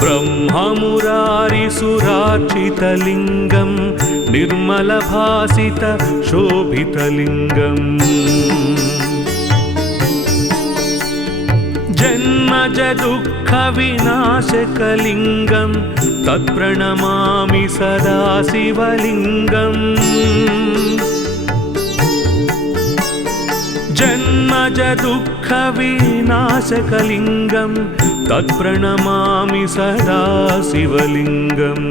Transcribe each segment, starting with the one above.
ब्रह्ममुरारिसुरार्चितलिङ्गं निर्मलभासितशोभितलिङ्गम् जन्मजदुःखविनाशकलिङ्गं तत्प्रणमामि सदा शिवलिङ्गम् जन्मजदुःखविनाशकलिङ्गं तत्प्रणमामि सदा शिवलिङ्गम्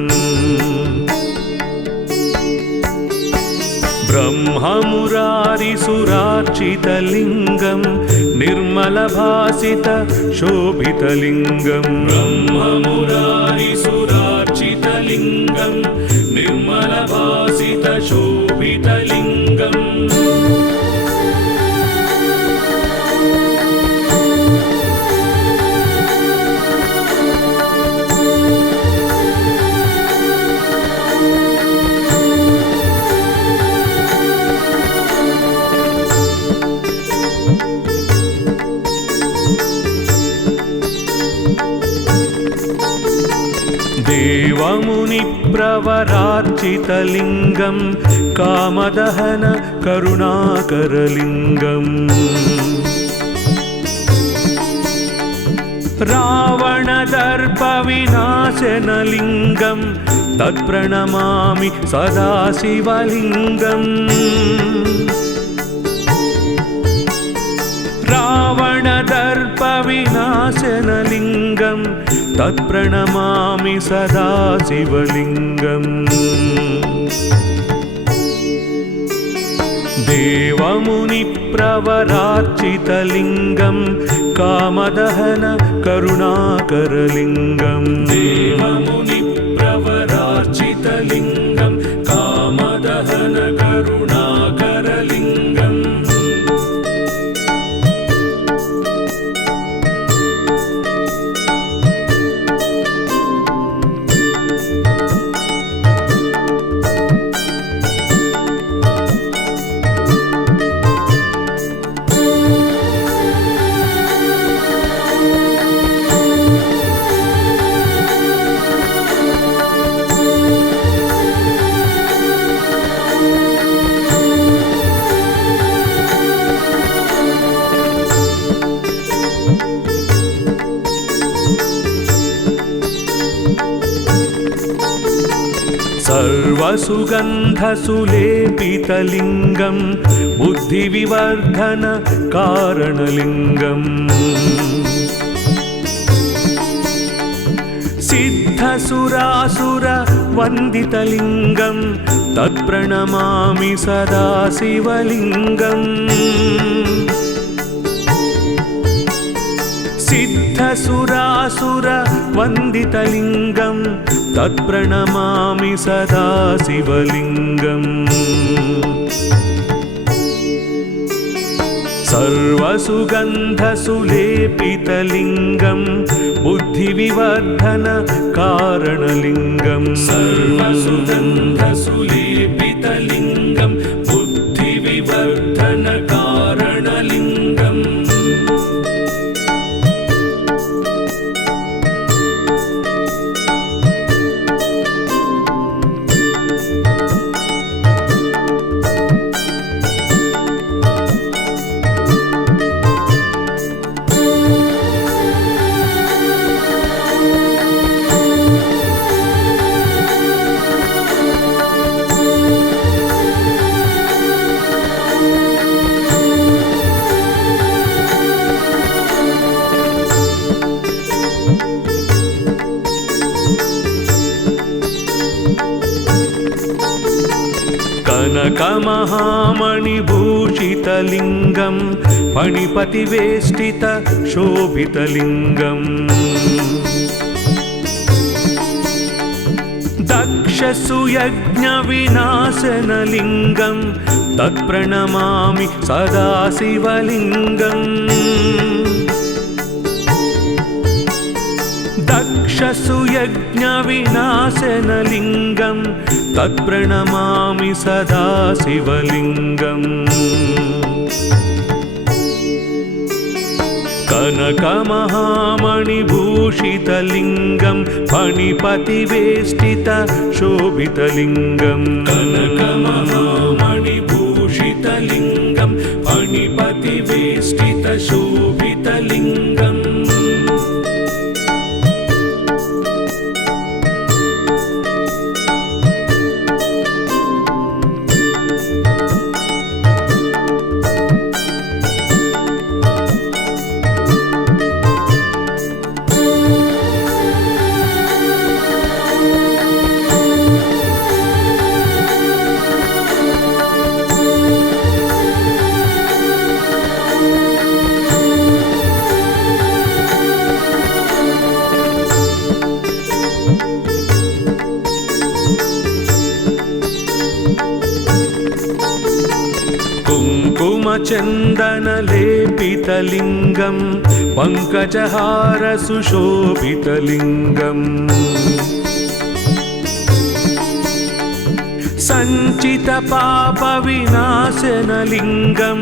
ब्रह्ममुरारिसुरार्चितलिङ्गं निर्मलभासितशोभितलिङ्गम् ब्रह्ममुरारिसुरार्चितलिङ्गं निर्मलभासितशोभितलिङ्गम् देवमुनिप्रवरार्चितलिङ्गं कामदहन करुणाकरलिङ्गम् रावणदर्पविनाशनलिङ्गं तत्प्रणमामि सदा शिवलिङ्गम् रावणदर्पविनाशनलिङ्गं तत्प्रणमामि सदा शिवलिङ्गम् देवमुनिप्रवरार्चितलिङ्गं कामदहन करुणाकरलिङ्गम् देवमुनिप्रवरार्चितलिङ्गं कामदहन करुणाकरलिङ्गम् सर्वसुगन्धसुलेपितलिङ्गं बुद्धिविवर्धनकारणलिङ्गम् सिद्धसुरासुरवन्दितलिङ्गं तत्प्रणमामि सदा शिवलिङ्गम् सिद्धसुरासुरवन्दितलिङ्गं तत्प्रणमामि सदा शिवलिङ्गम् सर्वसुगन्धसुलेपितलिङ्गं बुद्धिविवर्धनकारणलिङ्गम् सर्वसुगन्धसुलेपितलिङ्गं बुद्धिविवर्धनकारणलिङ्गम् कनकमहामणिभूषितलिङ्गं फणिपतिवेष्टितशोभितलिङ्गम् दक्षसुयज्ञविनाशनलिङ्गं तत्प्रणमामि सदा शिवलिङ्गम् दक्षसुयज्ञविनाशनलिङ्गं तत्प्रणमामि सदा शिवलिङ्गम् कनकमहामणिभूषितलिङ्गं कनकमणिभूषितलिङ्गं फणिपतिवेष्टितशोभितलिङ्गं कनकमणिभूषितलिङ्गं फणिपतिवेष्टितशोभितलिङ्गम् कुङ्कुमचन्दनलेपितलिङ्गं पङ्कजहारसुशोभितलिङ्गम् सञ्चितपापविनाशनलिङ्गं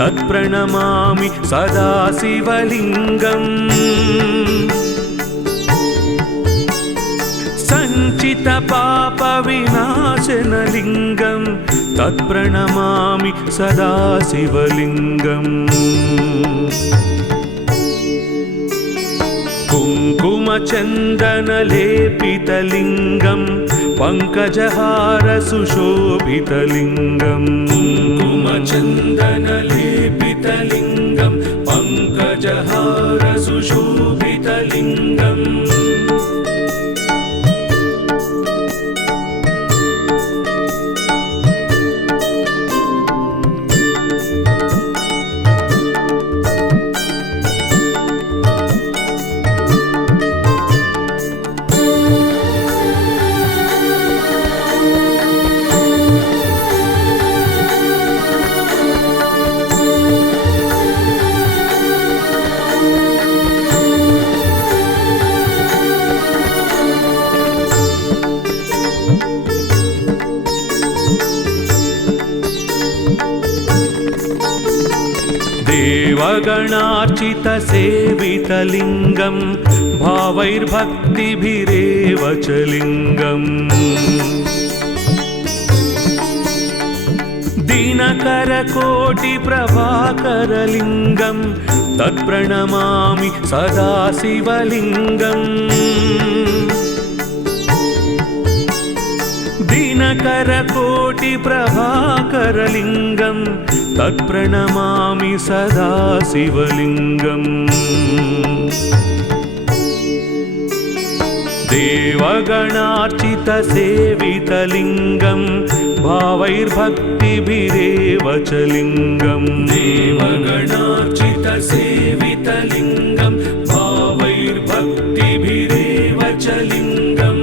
तत्प्रणमामि सदा शिवलिङ्गम् सञ्चितपापविनाशनलिङ्गं तत्प्रणमामि सदा शिवलिङ्गम् कुङ्कुमचन्दनलेपितलिङ्गं पङ्कजहारसुशोभितलिङ्गं कुङ्कुमचन्दनलेपितलिङ्गं पङ्कजहारसुशोभितलिङ्गम् देवगणार्चितसेवितलिङ्गं भावैर्भक्तिभिरेव च लिङ्गम् दिनकरकोटिप्रभाकरलिङ्गं तत्प्रणमामि सदा शिवलिङ्गम् दिनकरकोटिप्रभाकरलिङ्गं तत्प्रणमामि सदा शिवलिङ्गम् देवगणार्चितसेवितलिङ्गं भावैर्भक्तिभिरेव च लिङ्गम् देवगणार्चितसेवितलिङ्गं भावैर्भक्तिभिरेव च लिङ्गम्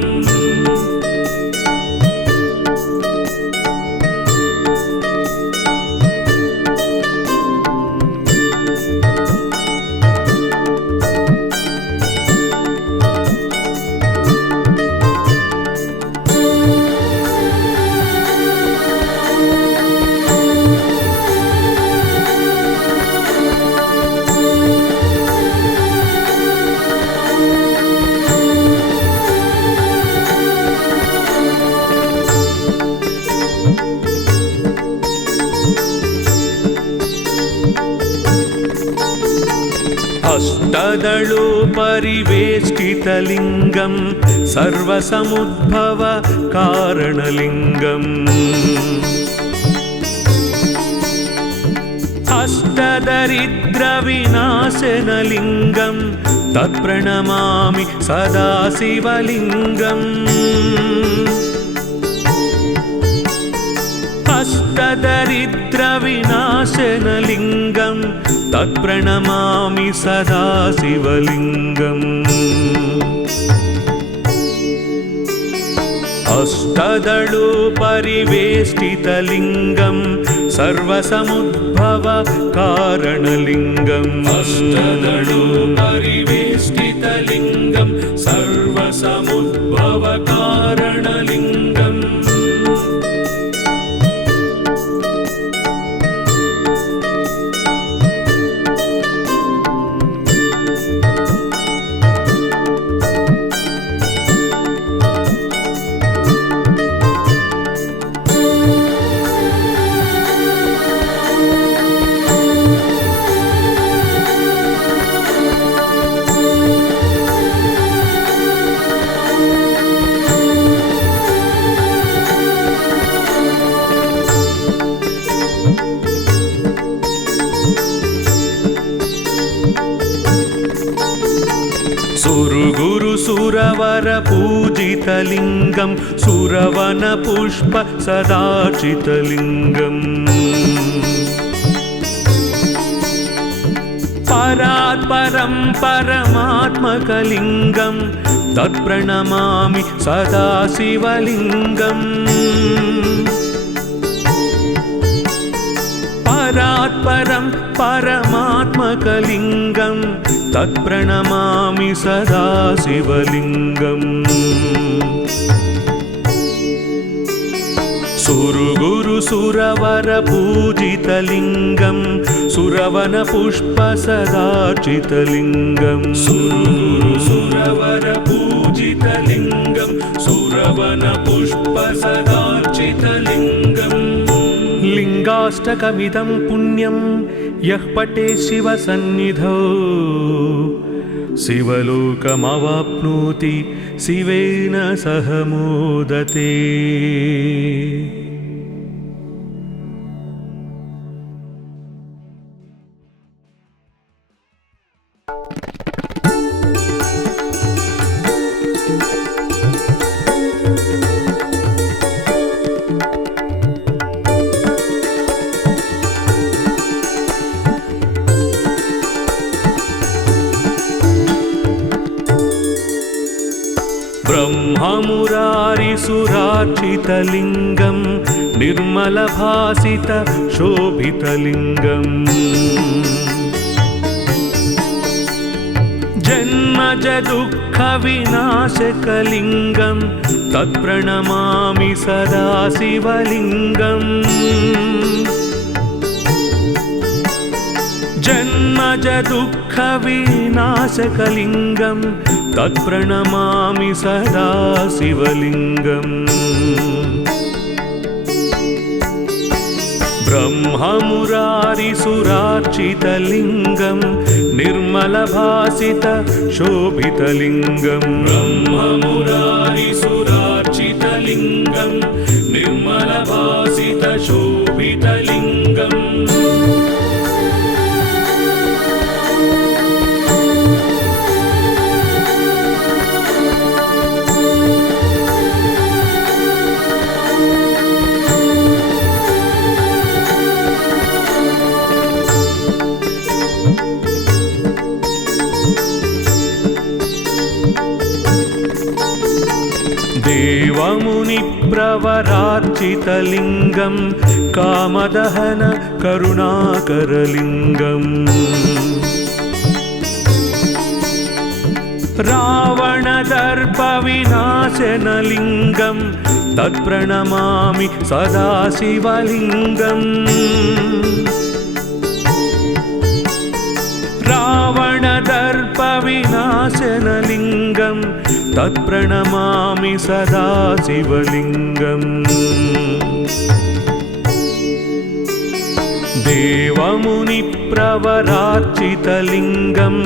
अष्टदलोपरिवेष्टितलिङ्गं सर्वसमुद्भवकारणलिङ्गम् अष्टदरिद्रविनाशनलिङ्गं तत्प्रणमामि सदा शिवलिङ्गम् अष्टदरिद्रविनाशनलिङ्गं तत्प्रणमामि सदा शिवलिङ्गम् अष्टदलोपरिवेष्टितलिङ्गं सर्वसमुद्भवकारणलिङ्गम् अष्टदलोपरिवेष्टितलिङ्गं सर्वसमुद्भवकारणलिङ्गम् सुरवरपूजितलिङ्गं सुरवनपुष्प सदार्चितलिङ्गम् परात्परं परमात्मकलिङ्गं तत्प्रणमामि सदा शिवलिङ्गम् परात्परं परमात्मकलिङ्गं तत्प्रणमामि सदा शिवलिङ्गम् सुरगुरु सुरवरपूजितलिङ्गं सुरवनपुष्प सदार्चितलिङ्गं सुरगुरु सुरवरपूजितलिङ्गं सुरवनपुष्प सदार्चितलिङ्गम् लिङ्गाष्टकमिदं पुण्यं यः पठे शिवसन्निधौ शिवलोकमवाप्नोति शिवेन सह मोदते। ब्रह्ममुरारिसुरार्चितलिङ्गं निर्मलभासित शोभितलिङ्गम् जन्मजदुःखविनाशकलिङ्गं तत्प्रणमामि सदा शिवलिङ्गम् जन्मजदुःखविनाशकलिङ्गं तत्प्रणमामि सदा शिवलिङ्गम् ब्रह्ममुरारिसुरार्चितलिङ्गं निर्मलभासित शोभितलिङ्गम् ब्रह्ममुरारिसुरार्चितलिङ्गं निर्मलभासित शोभितलिङ्गम् देवमुनिप्रवरार्चितलिङ्गं कामदहन करुणाकरलिङ्गम् रावणदर्पविनाशनलिङ्गं तत्प्रणमामि सदा शिवलिङ्गम् रावणदर्पविनाशनलिङ्गं तत्प्रणमामि सदा शिवलिङ्गम् देवमुनिप्रवरार्चितलिङ्गं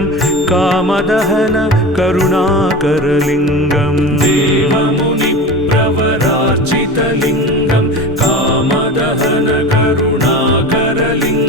कामदहन करुणाकरलिङ्गम् देवमुनिप्रवरार्चितलिङ्गं कामदहन करुणाकरलिङ्गम्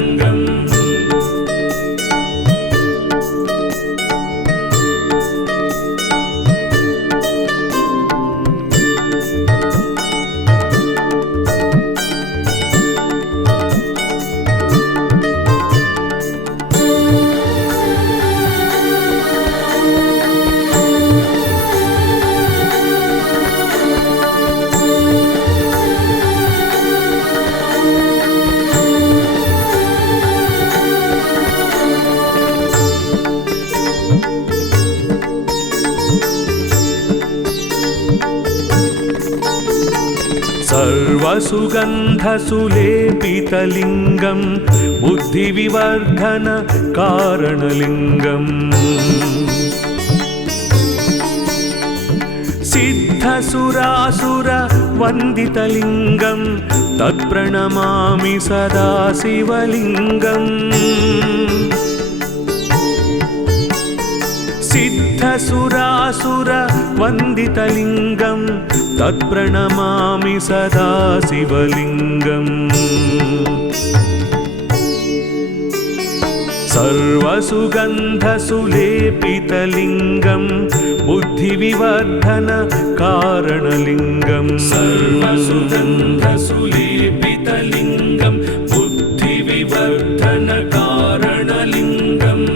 सर्वसुगन्धसुलेपितलिङ्गं बुद्धिविवर्धन कारणलिङ्गम् सिद्धसुरासुरवन्दितलिङ्गं तत्प्रणमामि सदा शिवलिङ्गम् सिद्धसुरासुरवन्दितलिङ्गं तत्प्रणमामि सदा शिवलिङ्गम् सर्वसुगन्धसुलेपितलिङ्गं बुद्धिविवर्धन कारणलिङ्गं सर्वसुगन्धसुलेपितलिङ्गं बुद्धिविवर्धन कारणलिङ्गम्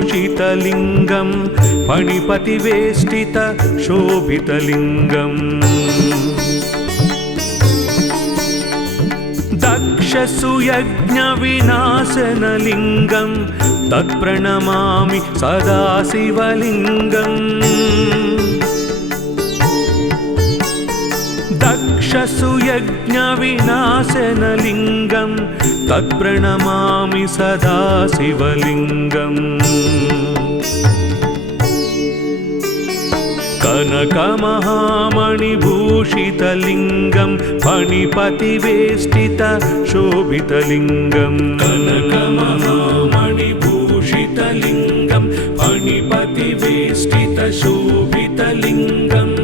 कनकमहामणिभूषितलिङ्गं फणिपतिवेष्टित शोभितलिङ्गम् दक्षसुयज्ञविनाशनलिङ्गं तत्प्रणमामि सदा शिवलिङ्गम् दक्षसुयज्ञविनाशनलिङ्गं तत्प्रणमामि सदा शिवलिङ्गम् कनकमहामणिभूषितलिङ्गं फणिपतिवेष्टित शोभितलिङ्गं कनकमहामणिभूषितलिङ्गं फणिपतिवेष्टित शोभितलिङ्गम्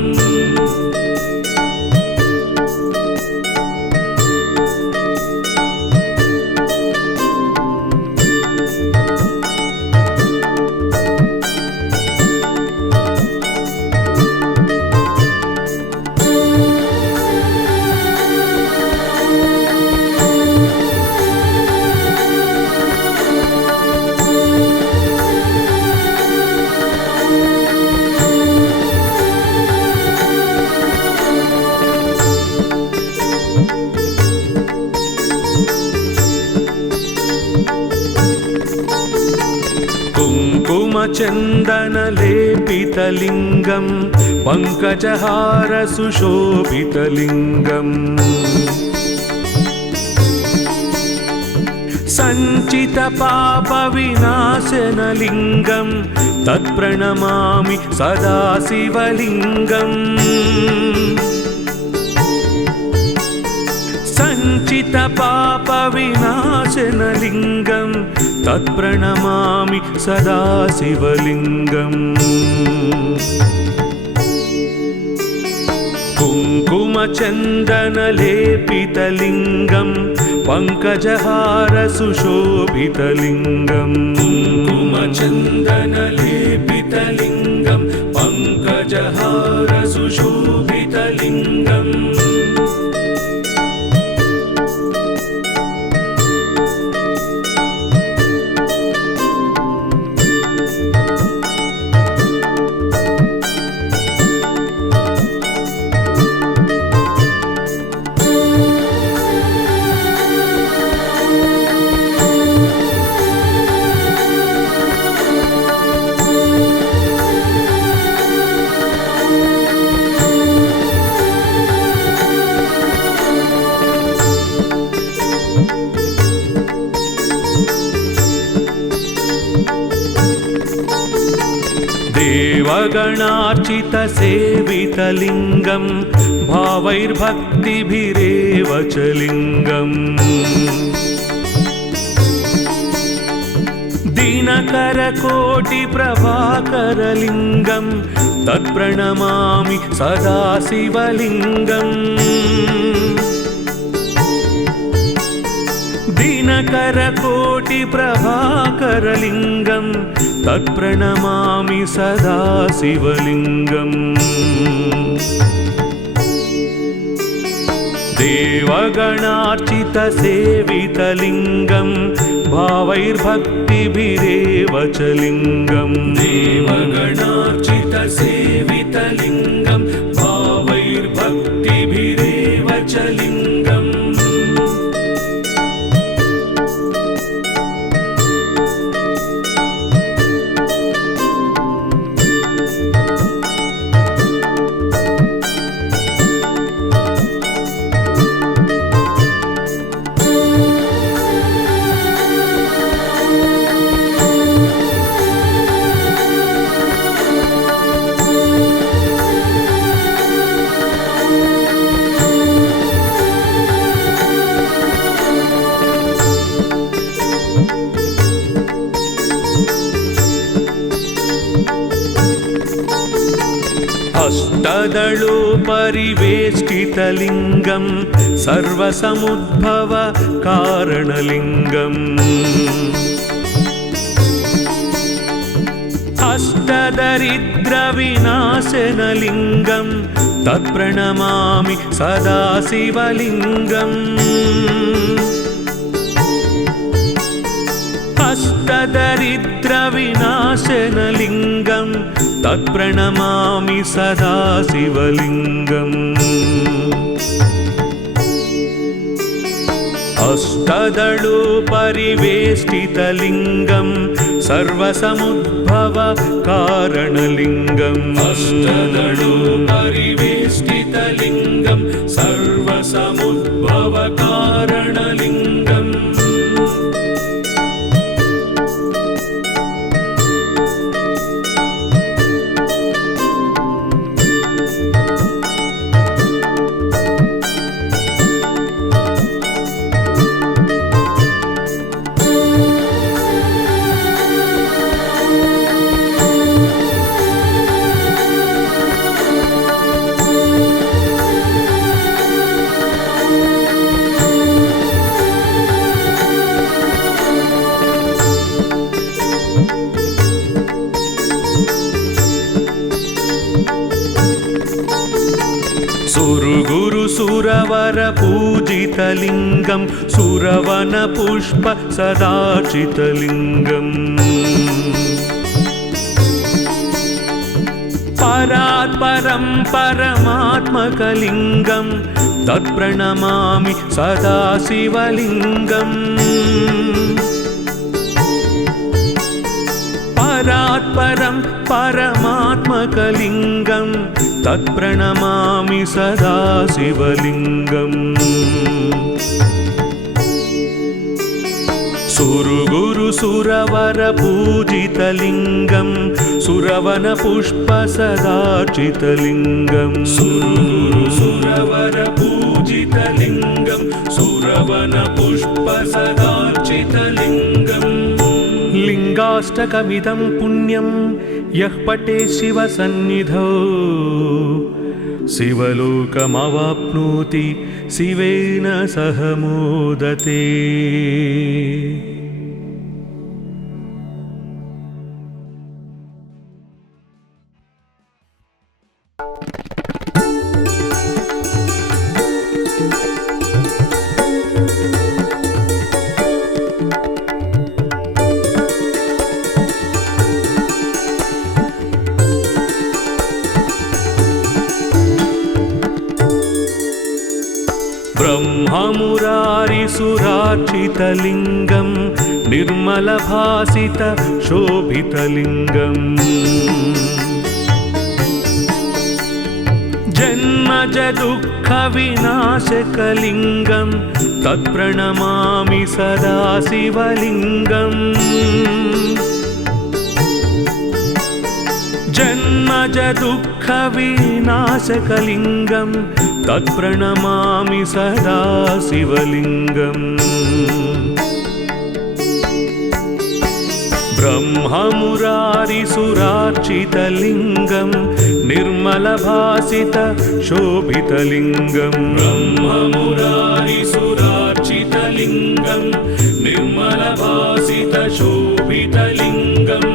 कुङ्कुमचन्दनलेपितलिङ्गं पङ्कजहार सुशोभितलिङ्गम् सञ्चितपापविनाशनलिङ्गं तत्प्रणमामि सदा शिवलिङ्गम् सञ्चितपापविनाशनलिङ्गं तत्प्रणमामि सदा शिवलिङ्गम् कुङ्कुमचन्दनलेपितलिङ्गं पङ्कजहार सुशोभितलिङ्गं कुङ्कुमचन्दनलेपितलिङ्गं पङ्कजहार सुशोभितलिङ्गम् देवगणार्चितसेवितलिङ्गं भावैर्भक्तिभिरेव च लिङ्गम् दिनकरकोटिप्रभाकरलिङ्गं तत्प्रणमामि सदा शिवलिङ्गम् दिनकरकोटिप्रभाकरलिङ्गं तत्प्रणमामि सदा शिवलिङ्गम् देवगणार्चितसेवितलिङ्गं भावैर्भक्तिभिरेव च लिङ्गम् देवगणार्चितसेवितलिङ्गं भावैर्भक्तिभिरेव च लिङ्गम् अष्टदलो परिवेष्टितलिङ्गं सर्वसमुद्भव कारणलिङ्गम् अष्टदरिद्रविनाशनलिङ्गं तत्प्रणमामि सदा शिवलिङ्गम् अष्टदरिद्रविनाशनलिङ्गं तत्प्रणमामि सदा शिवलिङ्गम् अष्टदलो परिवेष्टितलिङ्गं सर्वसमुद्भव कारणलिङ्गम् अष्टदलो परिवेष्टितलिङ्गं सर्वसमुद्भव कारणलिङ्गम् सुरवर पूजितलिङ्गं सुरवन पुष्प सदाचितलिङ्गम् परात्परं परमात्मकलिङ्गं तत्प्रणमामि सदा शिवलिङ्गम् परात्परं परमात्मकलिङ्गं तत्प्रणमामि सदा शिवलिङ्गम् सुरवर पूजितलिङ्गं सुरवन पुष्प सदाचितलिङ्गं सुरवर पूजितलिङ्गं सुरवन पुष्प सदाचितलिङ्गम् लिङ्गाष्टकमिदं पुण्यं यः पठे शिवसन्निधौ शिवलोकमवाप्नोति शिवेन सह मोदते। ब्रह्ममुरारिसुरार्चितलिङ्गं निर्मलभासित शोभितलिङ्गम् जन्मजदुःखविनाशकलिङ्गं तत्प्रणमामि सदा शिवलिङ्गम् जन्मजदुःखविनाशकलिङ्गं तत्प्रणमामि सदा शिवलिङ्गम् ब्रह्ममुरारिसुरार्चितलिङ्गं निर्मलभासित शोभितलिङ्गम् ब्रह्ममुरारिसुरार्चितलिङ्गं निर्मलभासित शोभितलिङ्गम्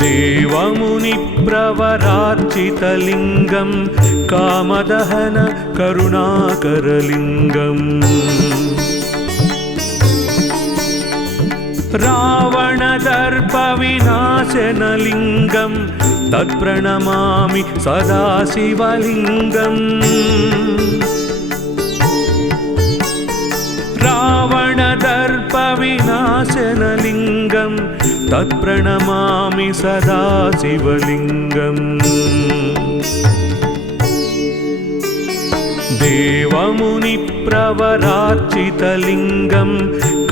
देवमुनिप्रवरार्चितलिङ्गं कामदहन करुणाकरलिङ्गम् रावणदर्पविनाशनलिङ्गं तत्प्रणमामि सदा शिवलिङ्गम् रावणदर्पविनाशनलिङ्गं तत्प्रणमामि सदा शिवलिङ्गम् देवमुनिप्रवरार्चितलिङ्गं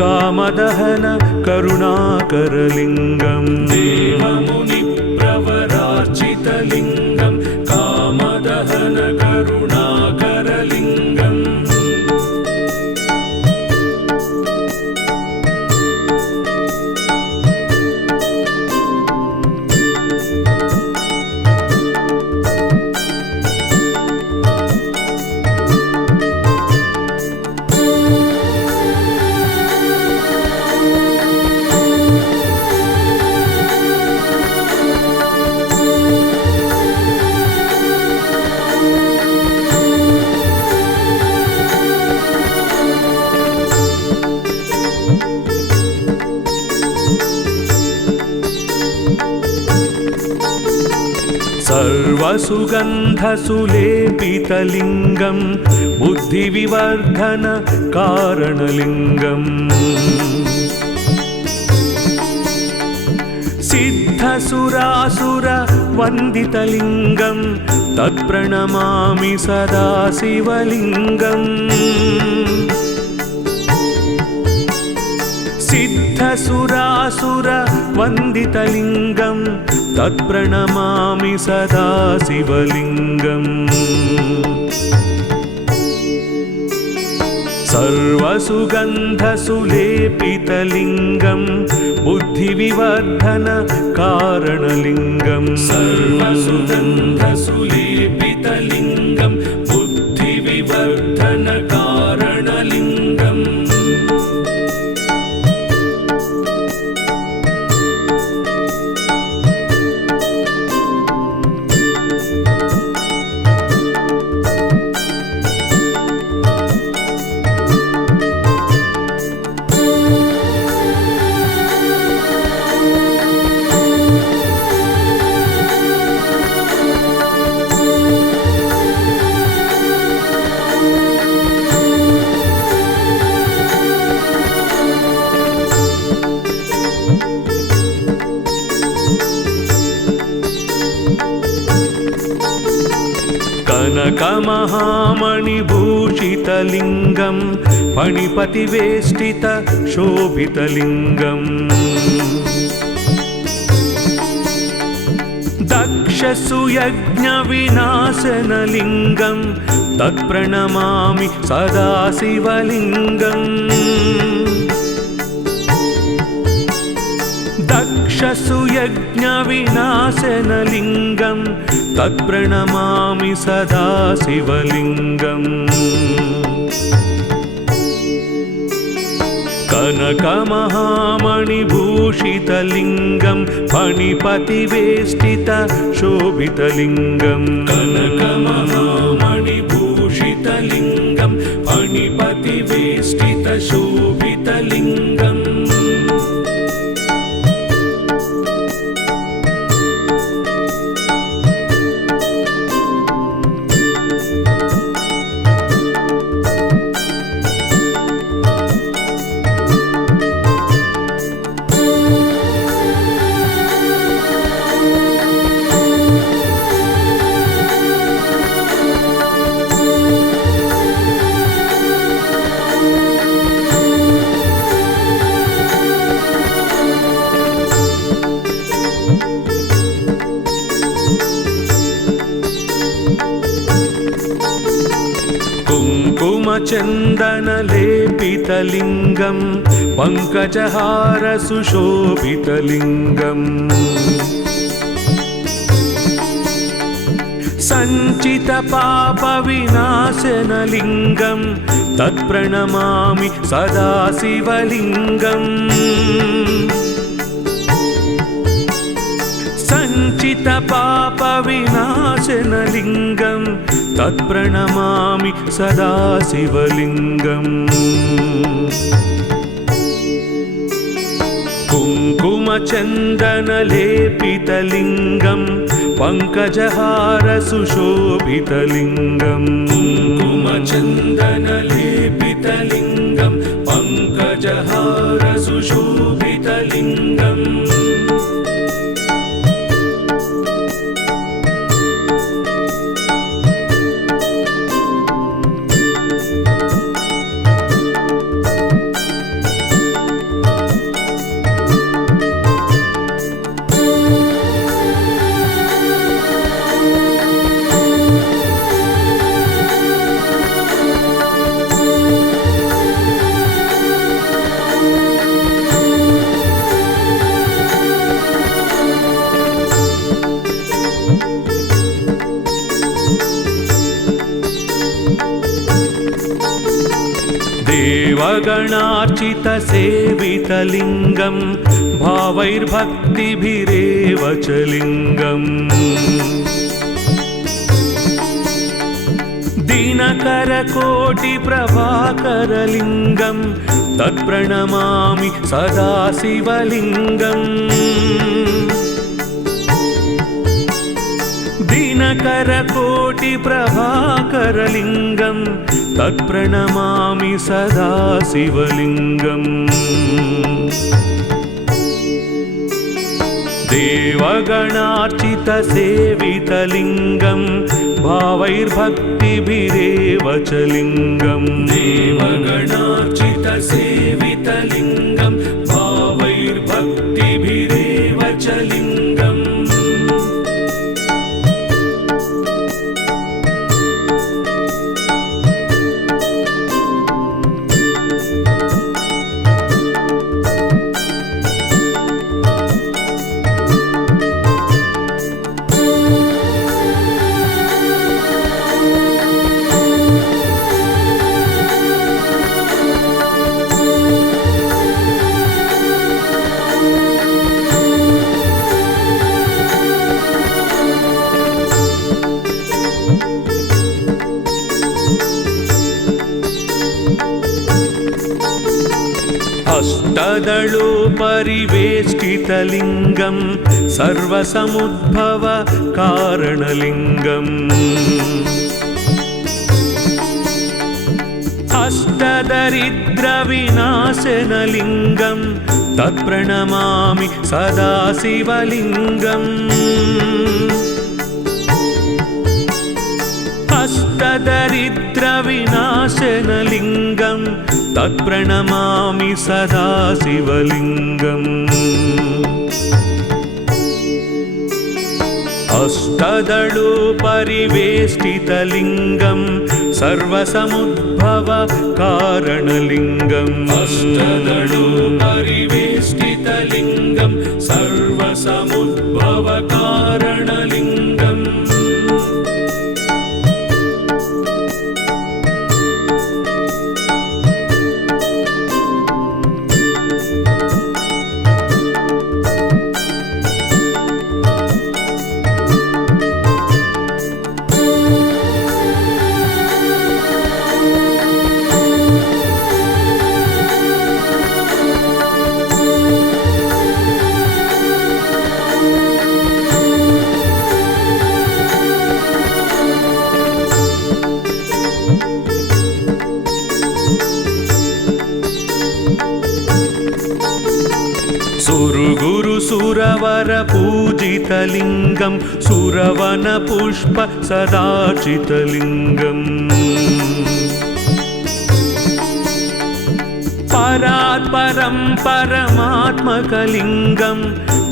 कामदहन करुणाकरलिङ्गं देवमुनिप्रवरार्चितलिङ्गं कामदहन करुणाकरलिङ्गम् सर्वसुगन्धसुलेपितलिङ्गं बुद्धिविवर्धन कारणलिङ्गम् सिद्धसुरासुरवन्दितलिङ्गं तत्प्रणमामि सदा शिवलिङ्गम् सिद्धसुरासुरवन्दितलिङ्गं तत्प्रणमामि सदा शिवलिङ्गम् सर्वसुगन्धसुलेपितलिङ्गं बुद्धिविवर्धन कारणलिङ्गं सर्वसुगन्धसुलेपितलिङ्गं बुद्धिविवर्धन कारणलिङ्गम् कनकमहामणिभूषितलिङ्गं फणिपतिवेष्टितशोभितलिङ्गम् दक्षसुयज्ञविनाशनलिङ्गं तत्प्रणमामि सदा शिवलिङ्गम् दक्षसुयज्ञविनाशनलिङ्गं तत्प्रणमामि सदा शिवलिङ्गम् कनकमहामणिभूषितलिङ्गं फणिपतिवेष्टितशोभितलिङ्गं कनकमहामणिभूषितलिङ्गं फणिपतिवेष्टितशोभितलिङ्गम् कुङ्कुमचन्दनलेपितलिङ्गं पङ्कजहारसुशोभितलिङ्गम् सञ्चितपापविनाशनलिङ्गं तत्प्रणमामि सदा शिवलिङ्गम् सञ्चितपापविनाशनलिङ्गं तत्प्रणमामि सदा शिवलिङ्गम् कुङ्कुमचन्दनलेपितलिङ्गं पङ्कजहारसुशोभितलिङ्गं कुङ्कुमचन्दनलेपितलिङ्गं पङ्कजहारसुशोभितलिङ्गम् देवगणार्चितसेवितलिङ्गं भावैर्भक्तिभिरेव च लिङ्गम् दिनकरकोटिप्रभाकरलिङ्गं तत्प्रणमामि सदा शिवलिङ्गम् दिनकरकोटिप्रभाकरलिङ्गं तत्प्रणमामि सदा शिवलिङ्गम् देवगणार्चितसेवितलिङ्गं भावैर्भक्तिभिरेव च लिङ्गम् देवगणार्चितसेवितलिङ्गं भावैर्भक्तिभिरेव च लिङ्गम् अष्टदलोपरिवेष्टितलिङ्गं सर्वसमुद्भव कारणलिङ्गम् अष्टदरिद्रविनाशनलिङ्गं तत्प्रणमामि सदा शिवलिङ्गम् अष्टदरिद्रविनाशनलिङ्गं तत्प्रणमामि सदा शिवलिङ्गम् अष्टदलोपरिवेष्टितलिङ्गं सर्वसमुद्भव कारणलिङ्गम् अष्टदलोपरिवेष्टितलिङ्गं सर्वसमुद्भव कारणलिङ्गम् सुरवरपूजितलिङ्गं सुरवनपुष्प सदार्चितलिङ्गम् परात्परं परमात्मकलिङ्गं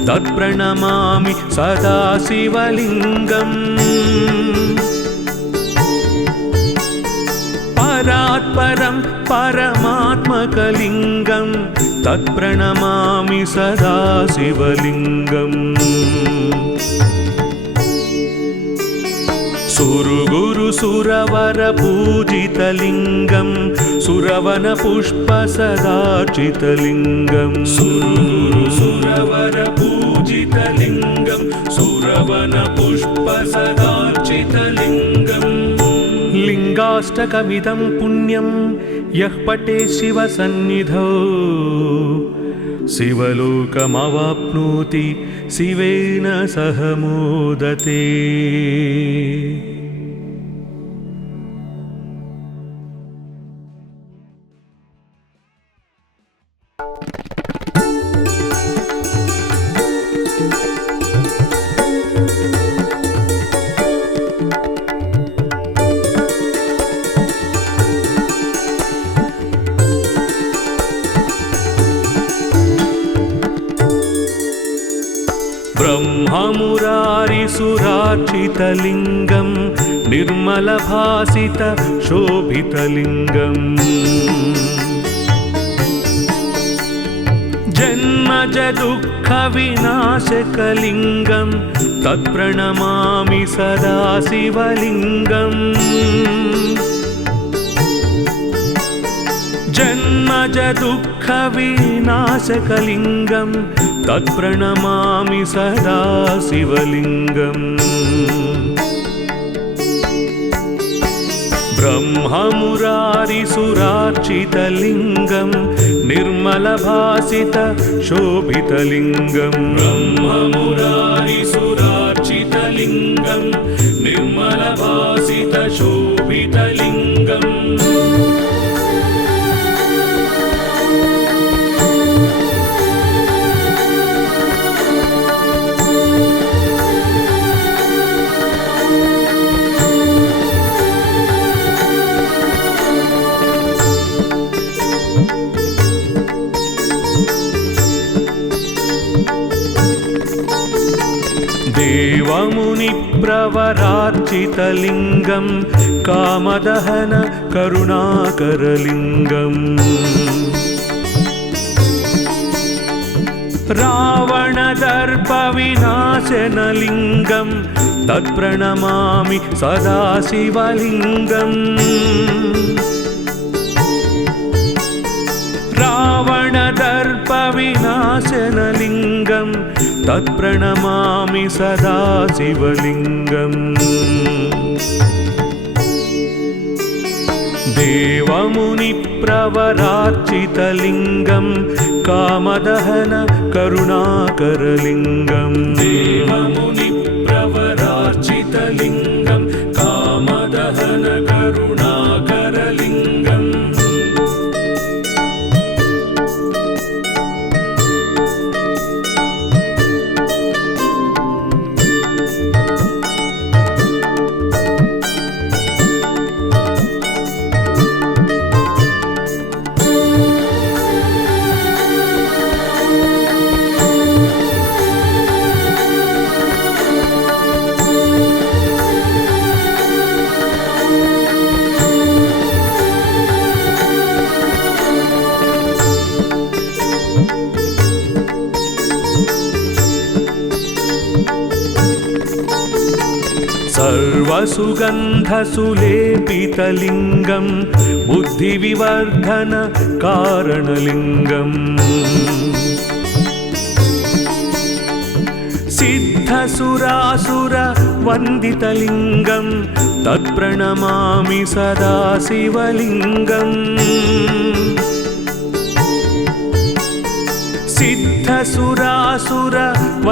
तत्प्रणमामि सदा शिवलिङ्गम् परात्परं परमात्मकलिङ्गं तत्प्रणमामि सदा शिवलिङ्गम् सुरवरपूजितलिङ्गं सुरवनपुष्प सदार्चितलिङ्गं सुरवरपूजितलिङ्गं सुरवनपुष्प सदार्चितलिङ्गम् लिङ्गाष्टकमिदं पुण्यं यः पठेत् शिवसन्निधौ शिवलोकमवाप्नोति शिवेन सह मोदते। ब्रह्ममुरारिसुरार्चितलिङ्गं निर्मलभासित शोभितलिङ्गम् जन्मज दुःखविनाशकलिङ्गं तत्प्रणमामि सदा शिवलिङ्गम् जन्मज दुःखविनाशकलिङ्गं तत्प्रणमामि सदा शिवलिङ्गम् ब्रह्ममुरारिसुरार्चितलिङ्गं निर्मलभासित शोभितलिङ्गं ब्रह्ममुरारिसुरार्चितलिङ्गं निर्मलभासित शोभितलिङ्गम् देवमुनिप्रवरार्चितलिङ्गं कामदहन करुणाकरलिङ्गम् रावणदर्पविनाशनलिङ्गं तत्प्रणमामि सदा शिवलिङ्गम् रावणदर्पविनाशनलिङ्गं तत्प्रणमामि सदा शिवलिङ्गम् देवमुनिप्रवरार्चितलिङ्गं कामदहन करुणाकरलिङ्गम् देवमुनिप्रवरार्चितलिङ्गं कामदहन करुणाकरलिङ्गम् सर्वसुगन्धसुलेपितलिङ्गं बुद्धिविवर्धन कारणलिङ्गम् सिद्धसुरासुरवन्दितलिङ्गं तत्प्रणमामि सदा शिवलिङ्गम्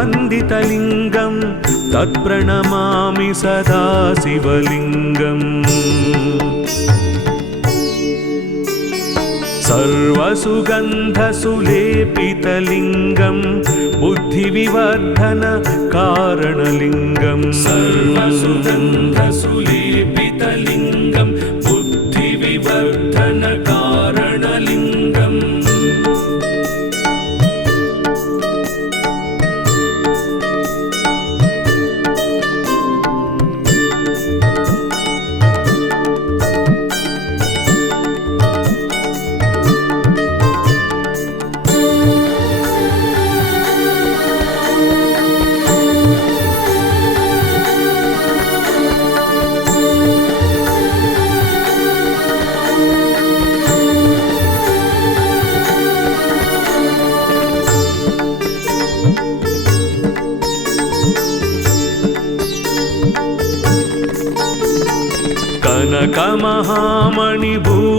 सिद्धसुरासुरवन्दितलिङ्गं तत्प्रणमामि सदा शिवलिङ्गम् सर्वसुगन्धसुलेपितलिङ्गं बुद्धिविवर्धन कारणलिङ्गं सर्वसुगन्धसुलेपितलिङ्गं बुद्धिविवर्धन कारणलिङ्गम्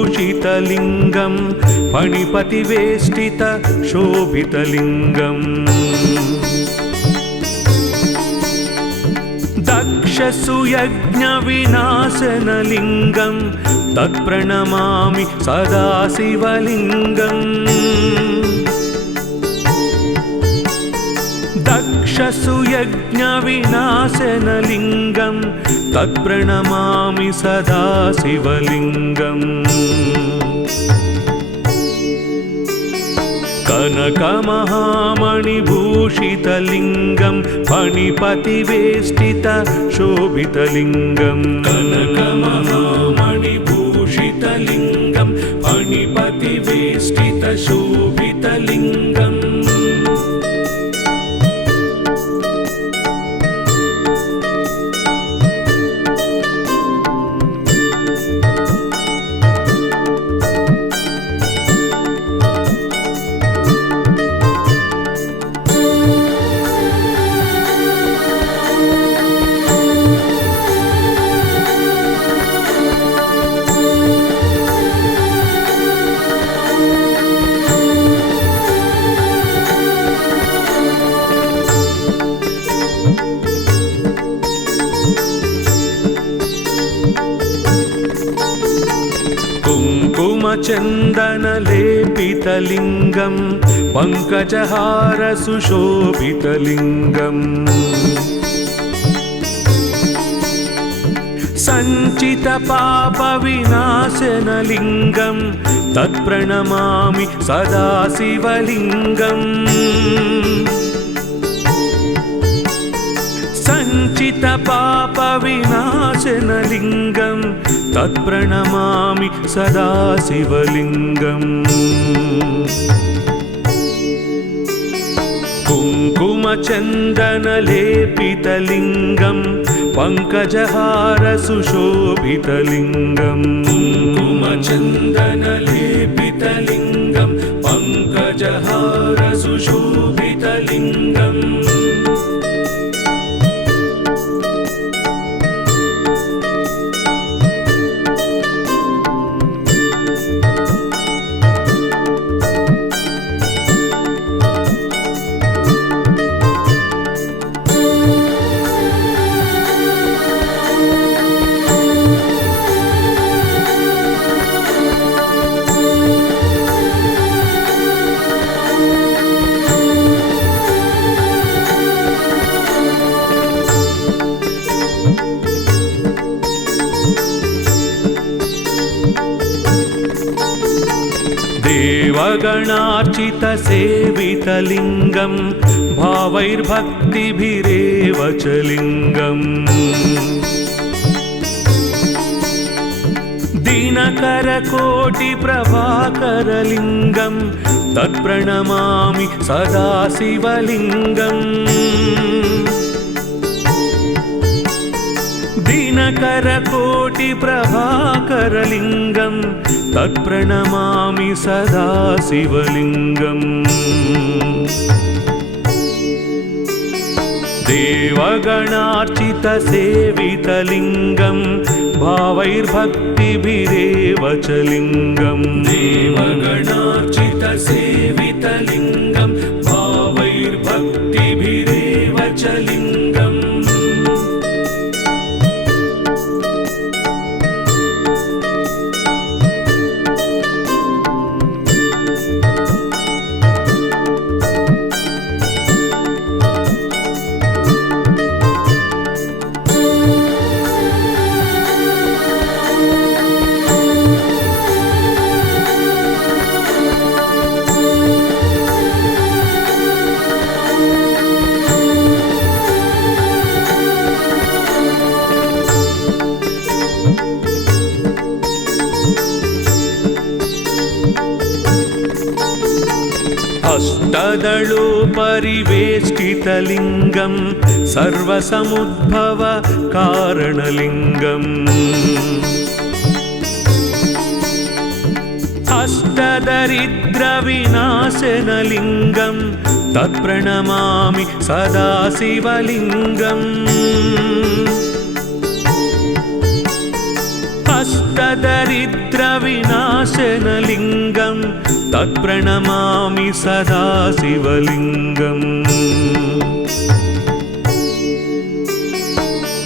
कनकमहामणिभूषितलिङ्गं फणिपतिवेष्टित शोभितलिङ्गम् दक्षसुयज्ञविनाशनलिङ्गं तत्प्रणमामि सदा शिवलिङ्गम् दक्षसुयज्ञविनाशनलिङ्गं तत्प्रणमामि सदा शिवलिङ्गम् कनकमहामणिभूषितलिङ्गं फणिपतिवेष्टित शोभितलिङ्गं कनकमहामणिभूषितलिङ्गं फणिपतिवेष्टित शोभितलिङ्गम् कुङ्कुमचन्दनलेपितलिङ्गं पङ्कजहारसुशोभितलिङ्गम् सञ्चितपापविनाशनलिङ्गं तत्प्रणमामि सदा शिवलिङ्गम् सञ्चितपापविनाशनलिङ्गं तत्प्रणमामि सदा शिवलिङ्गम् कुङ्कुमचन्दनलेपितलिङ्गं पङ्कजहारसुशोभितलिङ्गम् कुङ्कुमचन्दनलेपितलिङ्गं पङ्कजहारसुशोभितलिङ्गम् देवगणार्चितसेवितलिङ्गं भावैर्भक्तिभिरेव च लिङ्गम् दिनकरकोटिप्रभाकरलिङ्गं तत्प्रणमामि सदा शिवलिङ्गम् दिनकरकोटिप्रभाकरलिङ्गं तत्प्रणमामि सदा शिवलिङ्गम् देवगणार्चितसेवितलिङ्गं भावैर्भक्तिभिरेव च लिङ्गम् देवगणार्चितसेवितलिङ्गं भावैर्भक्तिभिरेव च लिङ्गम् अष्टदलोपरिवेष्टितलिङ्गं सर्वसमुद्भव कारणलिङ्गम् अष्टदरिद्रविनाशनलिङ्गं तत्प्रणमामि सदा शिवलिङ्गम् अष्टदरिद्रविनाशनलिङ्गं तत्प्रणमामि सदा शिवलिङ्गम्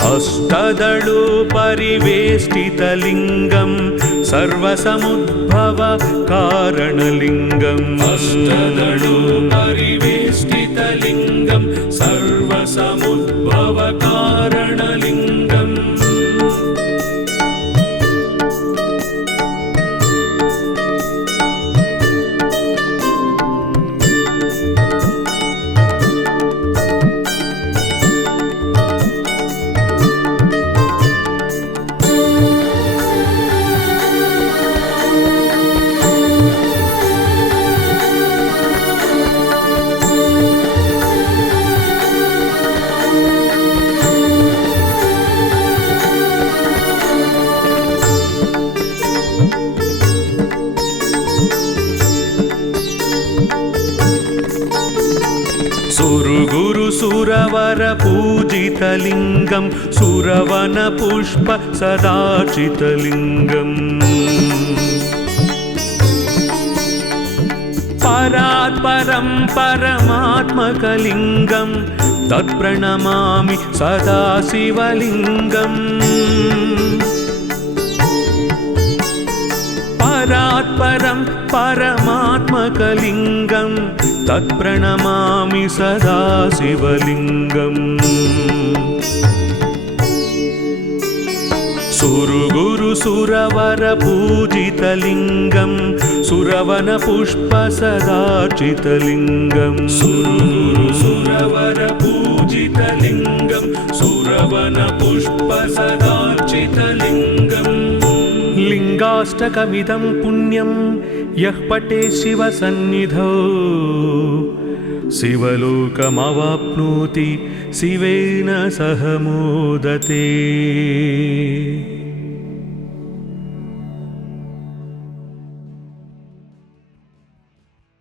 अष्टदलोपरिवेष्टितलिङ्गं सर्वसमुद्भव कारणलिङ्गम् अष्टदलोपरिवेष्टितलिङ्गं सर्वसमुद्भव कारणलिङ्गम् सुरवरपूजितलिङ्गं सुरवनपुष्प सदाचितलिङ्गम् परात्परं परमात्मकलिङ्गं तत्प्रणमामि सदा शिवलिङ्गम् परात् स्वरात् परं परमात्मकलिङ्गं तत्प्रणमामि सदा शिवलिङ्गम् सुरगुरु सुरवर पूजितलिङ्गं सुरवन पुष्प सदार्चितलिङ्गं सुरगुरु सुरवर पूजितलिङ्गं सुरवन पुष्प सदार्चितलिङ्गम् लिङ्गाष्टकमिदं पुण्यं यः पठे शिवसन्निधौ शिवलोकमवाप्नोति शिवेन सह मोदते।